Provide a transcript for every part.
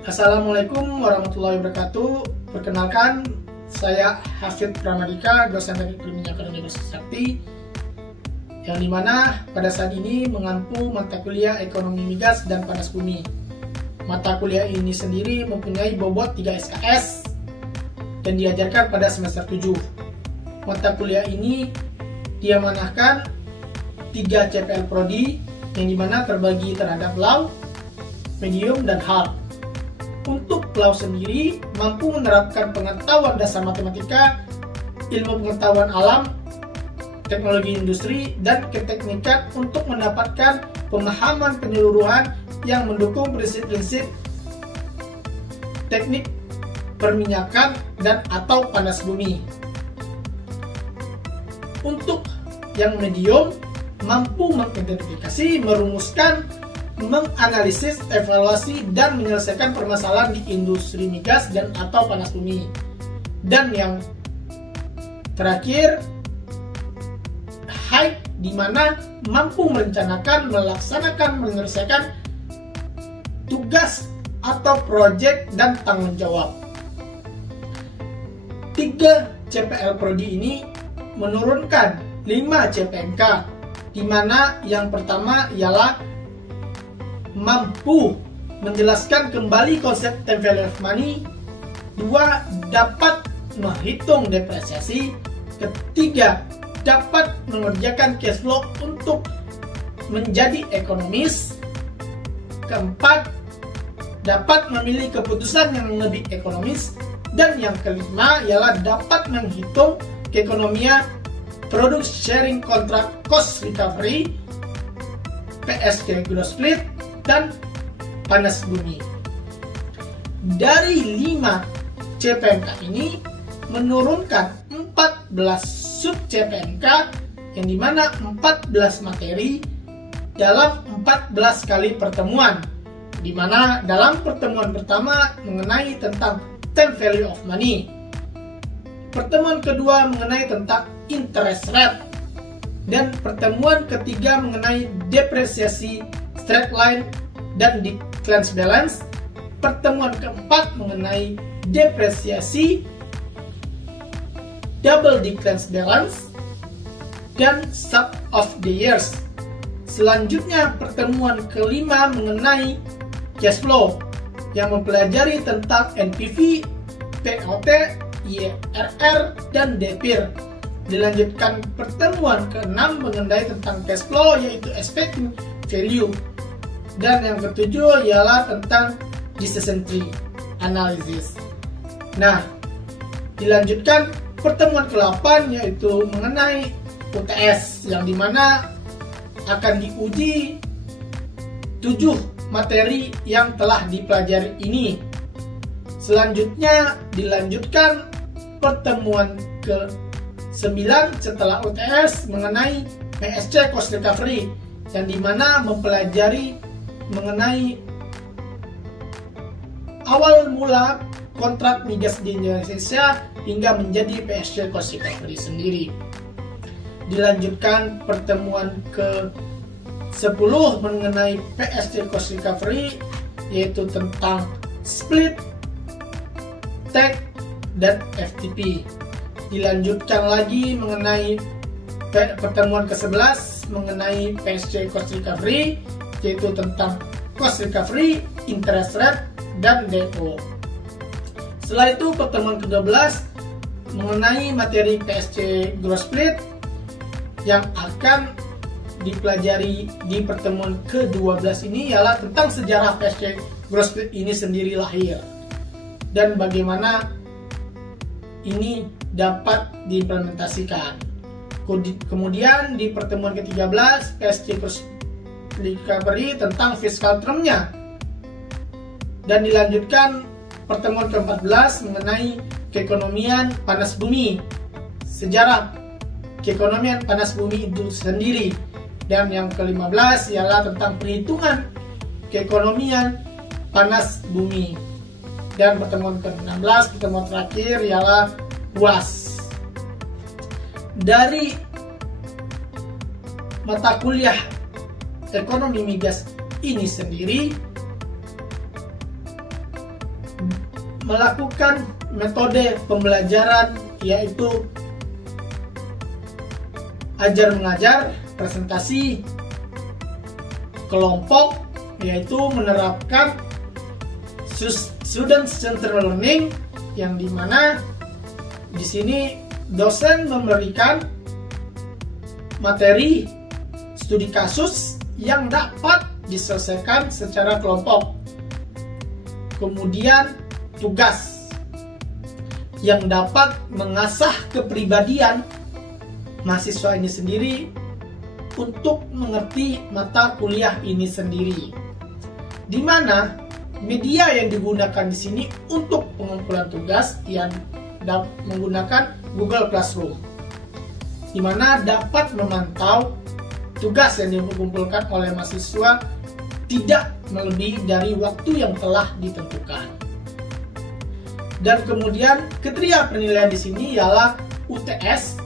Assalamualaikum warahmatullahi wabarakatuh. Perkenalkan, saya Hafid Pramadika, dosen teknik perminyakan Universitas Sakti, yang dimana pada saat ini mengampu mata kuliah ekonomi migas dan panas bumi. Mata kuliah ini sendiri mempunyai bobot 3 SKS dan diajarkan pada semester 7. Mata kuliah ini diamanahkan 3 CPL Prodi yang dimana terbagi terhadap low, medium, dan hard. Untuk low sendiri mampu menerapkan pengetahuan dasar matematika, ilmu pengetahuan alam, teknologi industri, dan keteknikan untuk mendapatkan pemahaman penyeluruhan yang mendukung prinsip-prinsip teknik perminyakan dan atau panas bumi. Untuk yang medium mampu mengidentifikasi, merumuskan, menganalisis, evaluasi, dan menyelesaikan permasalahan di industri migas dan atau panas bumi. Dan yang terakhir, high, di mana mampu merencanakan, melaksanakan, menyelesaikan tugas atau proyek dan tanggung jawab. 3 CPL Prodi ini menurunkan 5 CPNK, di mana yang pertama ialah mampu menjelaskan kembali konsep time value of money, 2 dapat menghitung depresiasi, 3 dapat mengerjakan cash flow untuk menjadi ekonomis, 4 dapat memilih keputusan yang lebih ekonomis, dan yang kelima ialah dapat menghitung keekonomian product sharing contract cost recovery, PSG gross split, dan panas bumi. Dari 5 CPNK ini menurunkan 14 sub CPNK yang dimana 14 materi dalam 14 kali pertemuan, dimana dalam pertemuan pertama mengenai tentang time value of money, pertemuan kedua mengenai tentang interest rate, dan pertemuan ketiga mengenai depresiasi straight line dan decline balance, pertemuan keempat mengenai depresiasi double decline balance dan sub of the years. Selanjutnya pertemuan kelima mengenai cash flow yang mempelajari tentang NPV, POT, IRR, dan DPIR. Dilanjutkan pertemuan ke-6 mengenai tentang cash flow yaitu expected value. Dan yang ketujuh ialah tentang decision tree analysis. Nah, dilanjutkan pertemuan ke-8 yaitu mengenai UTS, yang dimana akan diuji 7 materi yang telah dipelajari ini. Selanjutnya dilanjutkan pertemuan ke-9 setelah UTS mengenai PSG cost recovery, yang dimana mempelajari mengenai awal mula kontrak migas di Indonesia hingga menjadi PSG cost recovery sendiri. Dilanjutkan pertemuan ke-10 mengenai PSG cost recovery, yaitu tentang split, tag, dan FTP. Dilanjutkan lagi mengenai pertemuan ke-11 mengenai PSG cost recovery, yaitu tentang cost recovery, interest rate, dan DO. Setelah itu pertemuan ke-12 mengenai materi PSG gross split yang akan dipelajari di pertemuan ke-12 ini ialah tentang sejarah PSG gross split ini sendiri lahir dan bagaimana ini dapat diimplementasikan. Kemudian di pertemuan ke-13 PSG gross recovery tentang fiscal termnya, dan dilanjutkan pertemuan ke-14 mengenai keekonomian panas bumi, sejarah keekonomian panas bumi itu sendiri, dan yang ke-15 ialah tentang perhitungan keekonomian panas bumi, dan pertemuan ke-16, pertemuan terakhir ialah UAS. Dari mata kuliah ekonomi migas ini sendiri melakukan metode pembelajaran yaitu ajar mengajar, presentasi, kelompok, yaitu menerapkan student centered learning, yang dimana di sini dosen memberikan materi studi kasus yang dapat diselesaikan secara kelompok. Kemudian tugas yang dapat mengasah kepribadian mahasiswa ini sendiri untuk mengerti mata kuliah ini sendiri. Di mana media yang digunakan di sini untuk pengumpulan tugas yang menggunakan Google Classroom, di mana dapat memantau tugas yang dikumpulkan oleh mahasiswa tidak melebihi dari waktu yang telah ditentukan. Dan kemudian kriteria penilaian di sini ialah UTS,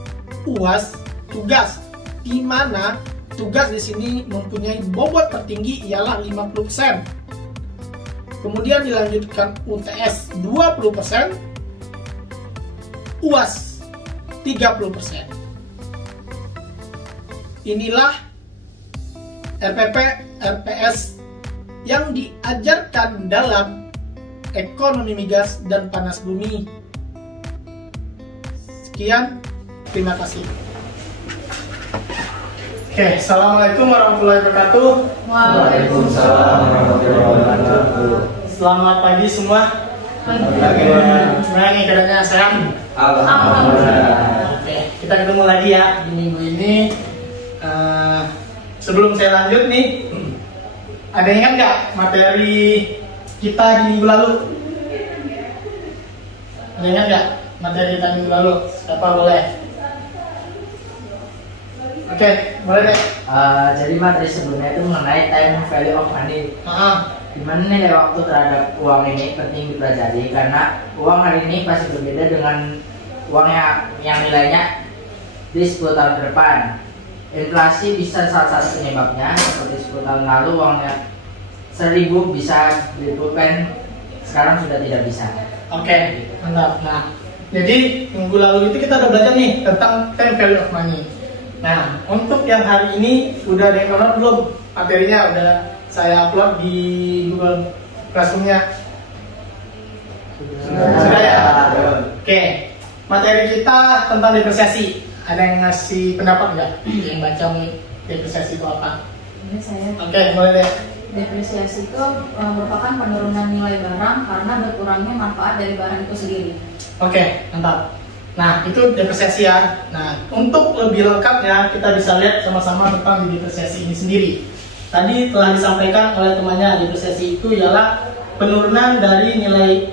UAS, tugas, di mana tugas di sini mempunyai bobot tertinggi ialah 50%. Kemudian dilanjutkan UTS 20%, UAS 30%. Inilah RPP RPS yang diajarkan dalam ekonomi migas dan panas bumi. Sekian, terima kasih. Oke, assalamualaikum warahmatullahi wabarakatuh. Waalaikumsalam warahmatullahi wabarakatuh. Selamat pagi semua. Gimana nih keadaannya, sehat? Alhamdulillah. Oke, kita ketemu lagi ya di minggu ini. Sebelum saya lanjut nih, ada yang ingat nggak materi kita di minggu lalu? Ada yang ingat nggak materi kita minggu lalu? Siapa boleh? Oke, boleh deh. Jadi materi sebelumnya itu mengenai time value of money. Gimana nih nilai waktu terhadap uang ini penting dipelajari karena uang hari ini pasti berbeda dengan uang yang nilainya di 10 tahun ke depan. Inflasi bisa salah satu penyebabnya, seperti 10 tahun lalu uangnya 1.000 bisa beli pulpen, sekarang sudah tidak bisa. Oke, mantap. Nah, jadi minggu lalu itu kita udah belajar nih tentang time value of money. Nah, untuk yang hari ini udah ada yang download belum materinya? Udah saya upload di Google Classroom-nya. Sudah ya? Oke, materi kita tentang depresiasi. Ada yang ngasih pendapat nggak? Yang baca depresiasi itu apa? Ini saya. Oke, boleh deh. Depresiasi itu merupakan penurunan nilai barang karena berkurangnya manfaat dari barang itu sendiri. Oke, mantap. Nah, itu depresiasi ya. Nah, untuk lebih lengkapnya kita bisa lihat sama-sama tentang depresiasi ini sendiri. Tadi telah disampaikan oleh temannya, depresiasi itu ialah penurunan dari nilai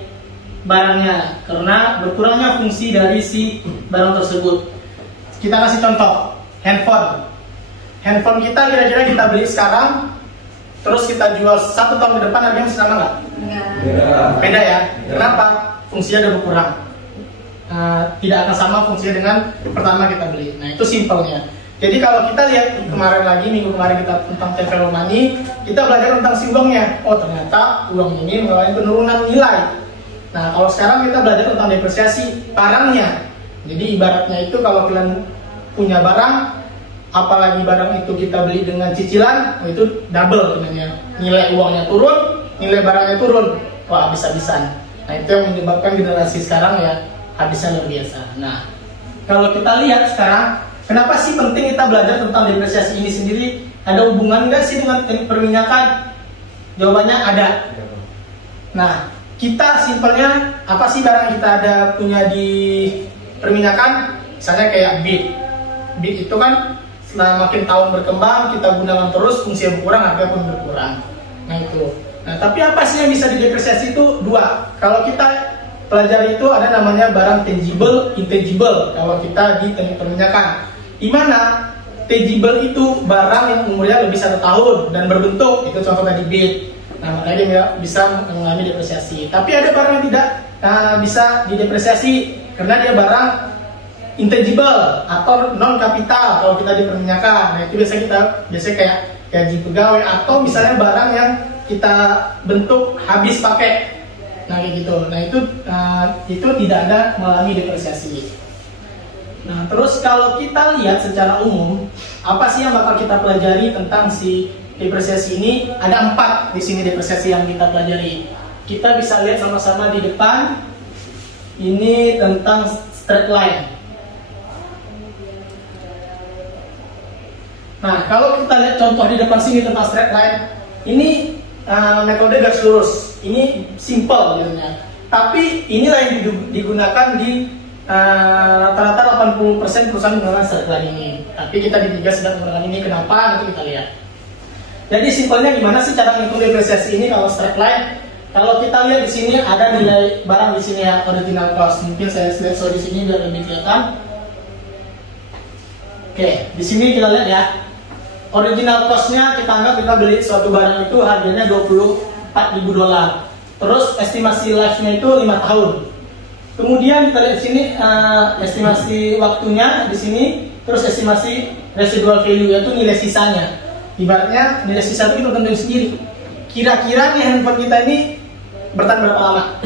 barangnya karena berkurangnya fungsi dari si barang tersebut. Kita kasih contoh, handphone. Handphone kita kira-kira kita beli sekarang, terus kita jual 1 tahun ke depan, harganya masih sama nggak? Beda ya. Kenapa? Fungsinya udah berkurang. Tidak akan sama fungsinya dengan pertama kita beli. Nah, itu simpelnya. Jadi kalau kita lihat kemarin lagi, minggu kemarin kita tentang time value of money, kita belajar tentang si uangnya. Oh, ternyata uang ini mengalami penurunan nilai. Nah, kalau sekarang kita belajar tentang depresiasi barangnya. Jadi ibaratnya itu kalau kalian punya barang, apalagi barang itu kita beli dengan cicilan, itu double namanya. Nilai uangnya turun, nilai barangnya turun. Wah, habis-habisan. Nah, itu yang menyebabkan generasi sekarang ya habisnya luar biasa. Nah, kalau kita lihat sekarang, kenapa sih penting kita belajar tentang depresiasi ini sendiri? Ada hubungan nggak sih dengan perminyakan? Jawabannya ada. Nah, kita simpelnya apa sih barang yang kita ada punya di perminyakan? Misalnya kayak beat. Beat itu kan setelah makin tahun berkembang, kita gunakan terus, fungsinya berkurang, harga pun berkurang. Nah, itu. Nah, tapi apa sih yang bisa didepresiasi itu? 2. Kalau kita pelajari itu ada namanya barang tangible, intangible kalau kita di teknik perminyakan. Di mana tangible itu barang yang umurnya lebih 1 tahun dan berbentuk, itu contoh tadi beat. Nah, makanya dia bisa mengalami depresiasi. Tapi ada barang yang tidak bisa didepresiasi karena dia barang intangible atau non kapital kalau kita di perminyakan. Nah, itu biasanya kayak gaji pegawai atau misalnya barang yang kita bentuk habis pakai. Nah kayak gitu. Nah itu tidak ada mengalami depresiasi. Nah terus kalau kita lihat secara umum, apa sih yang bakal kita pelajari tentang si depresiasi ini? Ada 4 di sini depresiasi yang kita pelajari. Kita bisa lihat sama-sama di depan. Ini tentang straight line. Nah kalau kita lihat contoh di depan sini tentang straight line, ini metode garis lurus. Ini simple gitu. Tapi inilah yang digunakan di rata-rata 80% perusahaan menggunakan straight line ini. Tapi kita di Tiga sedang menggunakan ini. Kenapa? Nanti kita lihat. Jadi simpelnya gimana sih cara menghitung depresiasi ini kalau straight line? Kalau kita lihat di sini ada nilai barang di sini ya, original cost. Mungkin saya slide di sini biar lebih kelihatan. Oke, di sini kita lihat ya. Original cost-nya kita anggap kita beli suatu barang itu harganya $24.000. Terus estimasi life-nya itu 5 tahun. Kemudian kita lihat di sini estimasi waktunya di sini, terus estimasi residual value yaitu nilai sisanya. Ibaratnya nilai sisa itu kita tentuin sendiri. Kira-kira nih handphone kita ini bertahan berapa lama?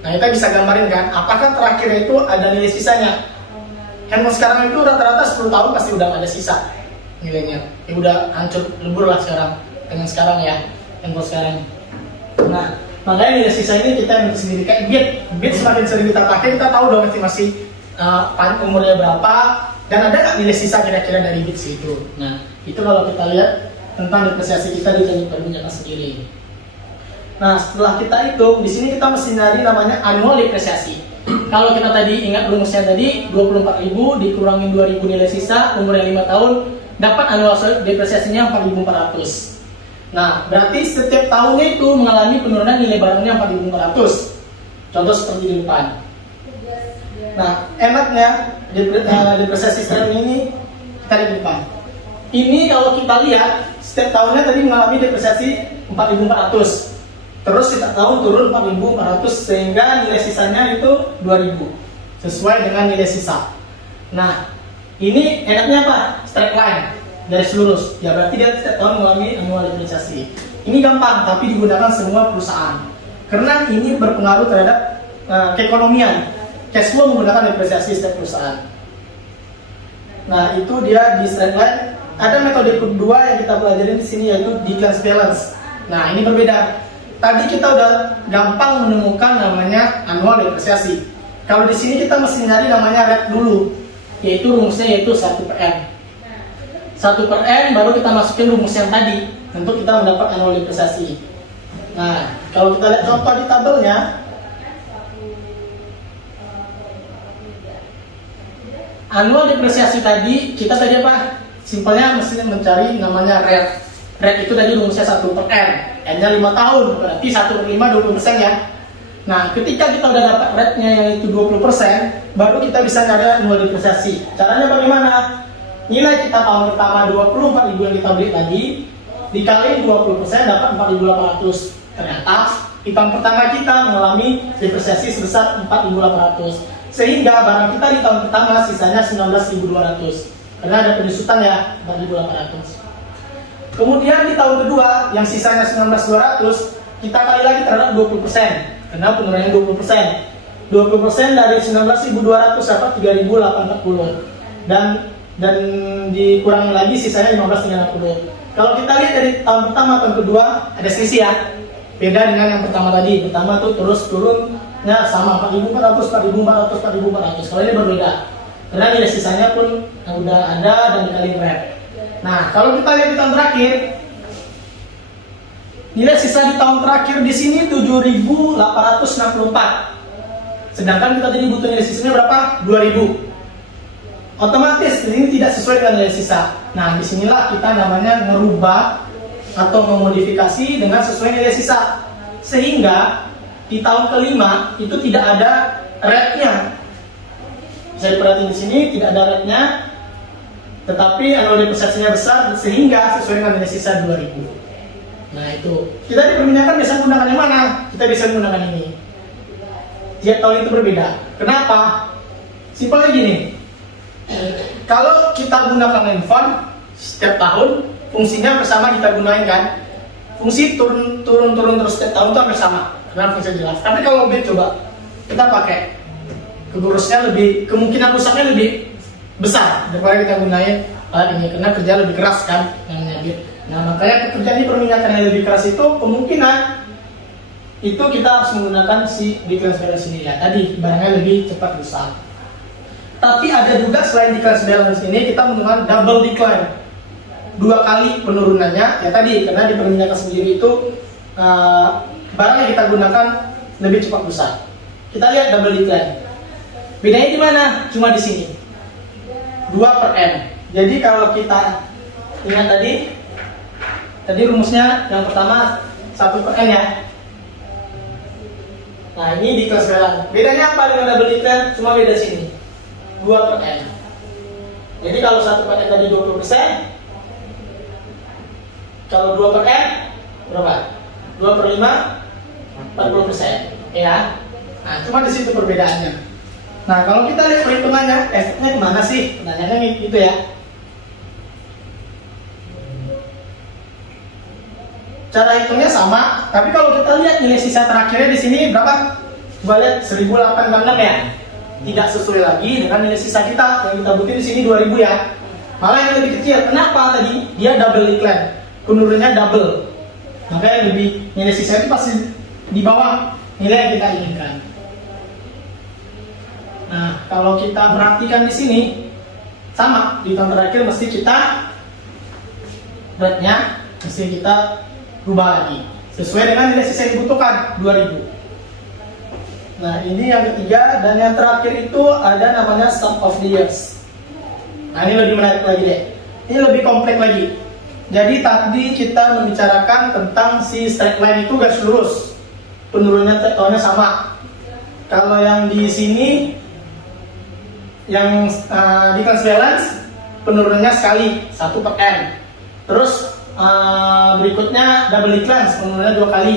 Nah kita bisa gambarin kan, apakah terakhir itu ada nilai sisanya? Handphone sekarang itu rata-rata 10 tahun pasti udah ada sisa nilainya. Ya udah hancur lebur lah sekarang dengan sekarang ya handphone sekarang. Nah makanya nilai sisa ini kita yang sendiri kayak bit semakin sering kita pakai kita tahu dong estimasi umurnya berapa dan ada nggak nilai sisa kira-kira dari bit itu. Nah itu kalau kita lihat tentang depresiasi kita di teknik perminyakan sendiri. Nah setelah kita hitung di sini kita mesti nyari namanya annual depresiasi. Kalau kita tadi ingat rumusnya tadi 24.000 dikurangin 2.000 nilai sisa umurnya 5 tahun dapat annual depresiasinya 4.400. Nah berarti setiap tahunnya itu mengalami penurunan nilai barangnya 4.400. Contoh seperti di depan. Nah enaknya depresiasi straight ini kita di depan. Ini kalau kita lihat setiap tahunnya tadi mengalami depresiasi 4.400. Terus setiap tahun turun 4.400 sehingga nilai sisanya itu 2.000 sesuai dengan nilai sisa. Nah ini enaknya apa? Straight line, garis lurus. Ya berarti dia setiap tahun mengalami annual depresiasi. Ini gampang tapi digunakan semua perusahaan karena ini berpengaruh terhadap keekonomian. Cash flow menggunakan depresiasi setiap perusahaan. Nah itu dia di straight line. Ada metode kedua yang kita pelajari di sini yaitu decline balance. Nah ini berbeda. Tadi kita udah gampang menemukan namanya annual depresiasi. Kalau di sini kita mesti nyari namanya rate dulu, yaitu rumusnya yaitu 1/n. 1/n baru kita masukin rumus yang tadi untuk kita mendapat annual depresiasi. Nah kalau kita lihat contoh di tabelnya, annual depresiasi tadi kita tadi apa? Simpelnya mesti mencari namanya rate. Rate itu tadi rumusnya 1/n, n-nya 5 tahun, berarti 1/5 20% ya. Nah, ketika kita udah dapat rate-nya yang itu 20%, baru kita bisa nyari annual depresiasi. Caranya bagaimana? Nilai kita tahun pertama 24.000 yang kita beli tadi, dikali 20% dapat 4.800. Ternyata di tahun pertama kita mengalami depresiasi sebesar 4.800. Sehingga barang kita di tahun pertama sisanya 19.200. Karena ada penyusutan ya 4.800. Kemudian di tahun kedua yang sisanya 19.200 kita kali lagi terhadap 20% karena penurunannya 20%. 20% dari 19.200 dapat 3.840 dan dikurangi lagi sisanya 15.360. Kalau kita lihat dari tahun pertama tahun kedua ada selisih ya. Beda dengan yang pertama tadi. Pertama tuh terus turunnya sama 4.400 4.400 4.400. Kalau ini berbeda. Karena nilai sisanya pun udah ada dan dikali rate. Nah, kalau kita lihat di tahun terakhir, nilai sisa di tahun terakhir di sini 7.864. Sedangkan kita tadi butuh nilai sisanya berapa? 2.000. Otomatis ini tidak sesuai dengan nilai sisa. Nah, disinilah kita namanya merubah atau memodifikasi dengan sesuai nilai sisa. Sehingga di tahun kelima itu tidak ada rate-nya. Bisa diperhatiin di sini tidak ada rate-nya. Tetapi annual depresiasinya besar sehingga sesuai dengan nilai sisa 2.000. Nah itu kita di perminyakan biasa menggunakan yang mana? Kita bisa menggunakan ini. Tiap tahun itu berbeda. Kenapa? Simpelnya gini. Kalau kita gunakan handphone setiap tahun, fungsinya bersama kita gunakan kan. Fungsi turun terus setiap tahun itu hampir sama. karena fungsinya jelas. Tapi kalau bed coba kita pakai, kegorosnya lebih, kemungkinan rusaknya lebih besar daripada kita gunain alat ini, karena kerja lebih keras kan namanya bed. Nah makanya pekerjaan di perminyakan yang lebih keras itu kemungkinan itu kita harus menggunakan si declense balance ini ya. Tadi barangnya lebih cepat rusak. Tapi ada juga selain declense balance ini kita menggunakan double decline, 2 kali penurunannya ya tadi, karena di perminyakan sendiri itu barang yang kita gunakan lebih cepat rusak. Kita lihat double decline. Bedanya di mana? Cuma di sini. 2/n. Jadi kalau kita ingat tadi rumusnya yang pertama 1/n ya. Nah ini declense balance. Bedanya apa dengan double decline? Cuma beda sini. 2/n. Jadi kalau 1/n tadi 20%, kalau 2/n berapa? 2/5 40%, ya. Nah, cuma di situ perbedaannya. Nah, kalau kita lihat perhitungannya, efeknya kemana sih? Pertanyaannya gitu ya. Cara hitungnya sama, tapi kalau kita lihat nilai sisa terakhirnya di sini berapa? Coba lihat 1886 ya. Tidak sesuai lagi dengan nilai sisa kita yang kita butuhin di sini 2000 ya. Malah yang lebih kecil. Kenapa tadi? Dia double decline. Penurunannya double. Makanya lebih nilai sisa itu pasti di bawah nilai yang kita inginkan. Nah, kalau kita perhatikan di sini sama, di tahun terakhir mesti kita rate-nya mesti kita rubah lagi sesuai dengan nilai sisa yang dibutuhkan 2000. Nah, ini yang ketiga, dan yang terakhir itu ada namanya sum of the years. Nah, ini lebih menarik lagi deh. Ini lebih kompleks lagi. Jadi tadi kita membicarakan tentang si straight line itu garis lurus, penurunannya tahunnya sama. Kalau yang di sini yang declense balance penurunannya sekali 1/n. Terus berikutnya double declense penurunannya 2 kali.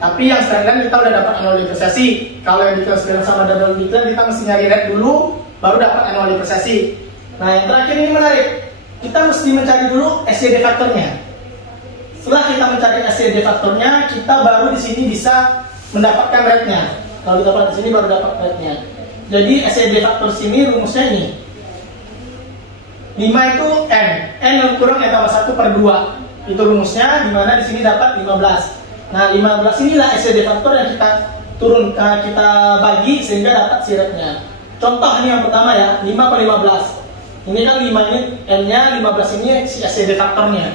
Tapi yang straight line kita udah dapat annual depresiasi. Kalau yang declense balance sama double declense kita mesti nyari rate dulu baru dapat annual depresiasi. Nah yang terakhir ini menarik. Kita mesti mencari dulu SCD faktornya. Setelah kita mencari SCD faktornya, kita baru di sini bisa mendapatkan rate-nya. Kalau kita lihat di sini baru dapat rate-nya. Jadi SCD faktor sini rumusnya ini. 5 itu n yang kurang n tambah 1/2. Itu rumusnya, dimana di sini dapat 15. Nah 15 inilah SCD faktor yang kita kita bagi sehingga dapat si rate-nya. Contoh ini yang pertama ya, 5/15. Ini kan 5 ini N-nya, 15 ini si SCD faktornya.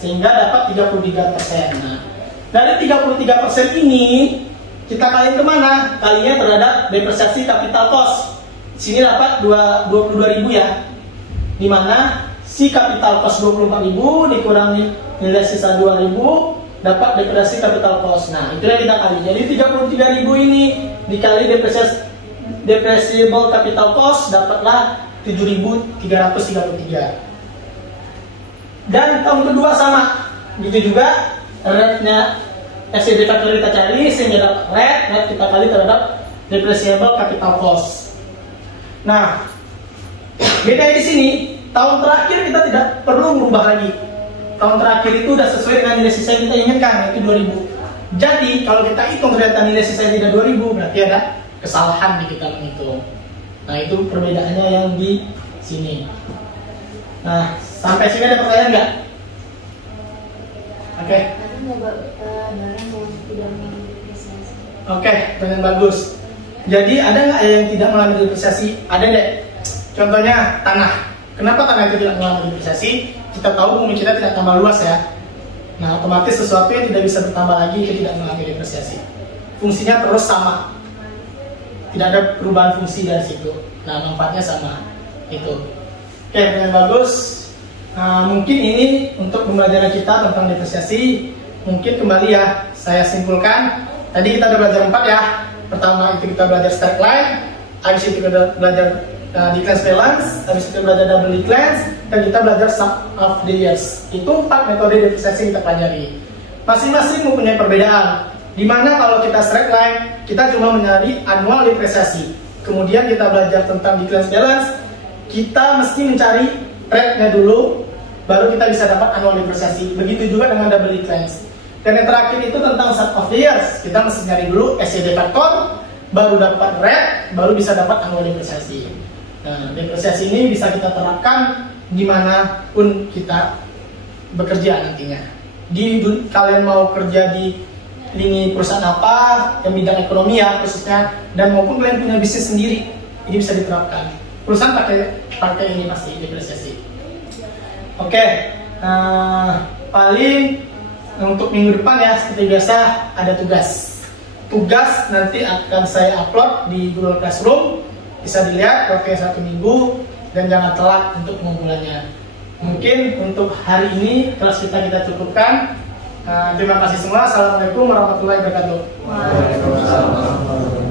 Sehingga dapat 33%. Nah, dari 33% ini kita kaliin kemana? Kalinya terhadap depresiasi capital cost. Sini dapat 22.000 ya. Dimana si capital cost 24.000 dikurangi nilai sisa 2.000 dapat depresiasi capital cost. Nah, itu yang kita kali. Jadi 33.000 ini dikali depreciable capital cost dapatlah 7.333. Dan tahun kedua sama, gitu juga rate-nya SCD factor kita cari sehingga dapat rate kita kali terhadap depreciable capital cost. Nah, beda di sini, tahun terakhir kita tidak perlu merubah lagi. Tahun terakhir itu sudah sesuai dengan nilai sisa yang kita inginkan, yaitu 2000. Jadi kalau kita hitung ternyata nilai sisa tidak 2000, berarti ada kesalahan di kita menghitung. Nah itu perbedaannya yang di sini. Nah sampai sini ada pertanyaan nggak? Oke. Oke, pertanyaan bagus. Jadi ada nggak yang tidak mengalami depresiasi? Ada deh. Contohnya tanah. Kenapa tanah itu tidak mengalami depresiasi? Kita tahu bumi kita tidak tambah luas ya. Nah otomatis sesuatu yang tidak bisa bertambah lagi itu tidak mengalami depresiasi. Fungsinya terus sama. Tidak ada perubahan fungsi dari situ. Nah, manfaatnya sama. Itu. Oke, dengan bagus. Mungkin ini untuk pembelajaran kita tentang depresiasi. Mungkin kembali ya, saya simpulkan. Tadi kita udah belajar 4 ya. Pertama itu kita belajar straight line. Habis itu kita belajar declense balance. Habis itu kita belajar double declense. Dan kita belajar sum of the years. Itu 4 metode depresiasi yang kita pelajari. Masing-masing mempunyai perbedaan. Dimana kalau kita straight line, kita cuma mencari annual depresiasi. Kemudian kita belajar tentang declense balance, kita mesti mencari rate-nya dulu, baru kita bisa dapat annual depresiasi. Begitu juga dengan double declense. Dan yang terakhir itu tentang set of layers. Kita mesti nyari dulu SCD faktor, baru dapat rate, baru bisa dapat annual depresiasi. Nah, depresiasi ini bisa kita terapkan dimanapun kita bekerja nantinya. Kalian mau kerja di lini perusahaan apa, yang bidang ekonomi ya khususnya, dan maupun kalian punya bisnis sendiri, ini bisa diterapkan. Perusahaan pakai ini pasti depresiasi. Oke, paling untuk minggu depan ya seperti biasa ada tugas. Tugas nanti akan saya upload di Google Classroom, bisa dilihat waktunya 1 minggu dan jangan telat untuk pengumpulannya. Mungkin untuk hari ini kelas kita cukupkan. Terima kasih semua. Assalamualaikum warahmatullahi wabarakatuh. Waalaikumsalam.